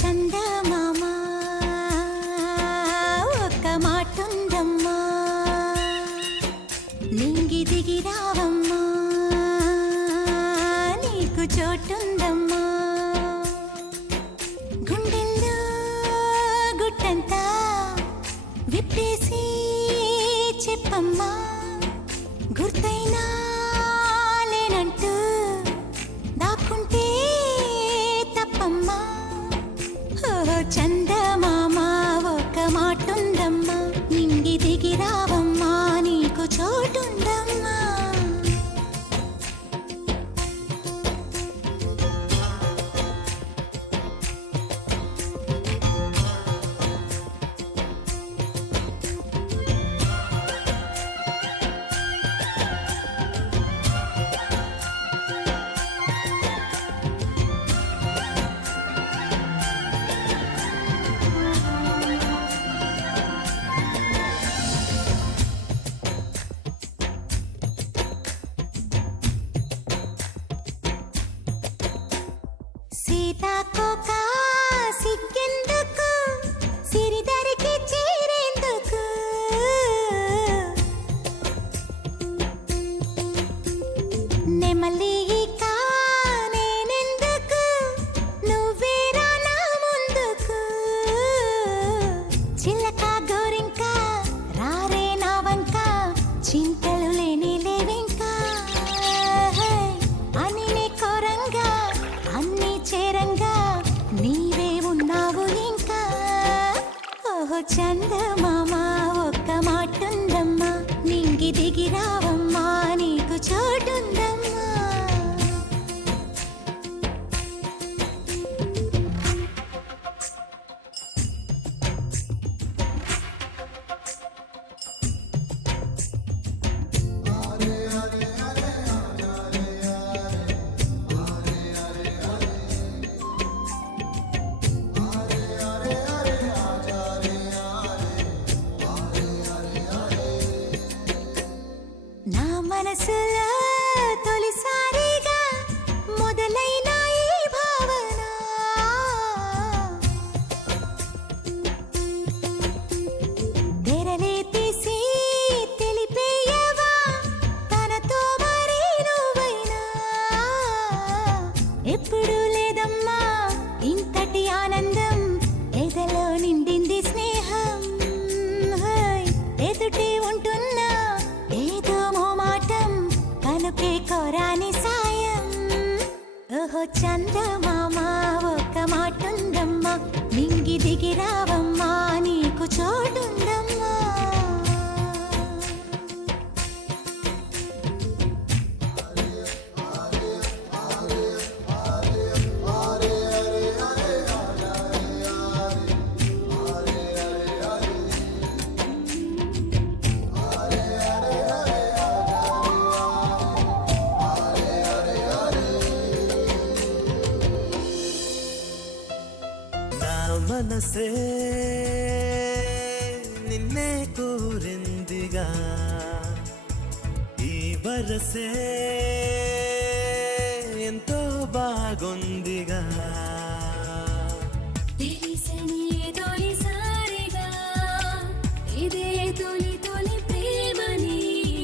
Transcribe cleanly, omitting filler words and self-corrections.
చందమామ ఒక్క మాటుందమ్మా, నింగి దిగి రావమ్మా, నీకు చోటుందమ్మా. గుండెల్లో గుట్టంతా విప్పేసి చెప్పమ్మా, గుర్తైనా లేనంటూ దాక్కుంటే తప్పమ్మా. చందమామ ఒక్క మాటుందమ్మా, నింగి దిగి రావమ్మా, నీకు చోటుందమ్మా. సీతాకోక సిగ్గెందుకు, సిరిదరికి చేరేందుకు, నెమలిక నేనెందుకు, నువ్వేరా నా ముందుకు. చిలక గోరింక రారే నా వంక, చింతలు లేని లేవింకా. అనినే కోరంగా అన్ని చేరంగా నీవే ఉన్నావు ఇంకా. ఓహో చందమామ ఒక్క మాటుందమ్మా, నింగి దిగి రావమ్మా, నీకు చోటుందమ్మా. నా మనసులో తొలిసారిగా మొదలైన ఈ భావన, తెరలే తీసి తెలిపేయవా, తనతో మరి నువ్వైనా. ఎప్పుడు లేదమ్మా ఇంతటి ఆనందం, ఎదలో నిండింది స్నేహం. ఎదుటే ఉంటున్నా ఏదో మోమాటం, కనుకే కోరాని సాయం. ఓహో చందమామ ఒక్క మాటుందమ్మా, నింగి దిగి రావమ్మా, నీకు చోటుందమ్మా. మనసే నిన్నే కోరిందిగా, ఈ వరసే ఎంతో బాగుందిగా.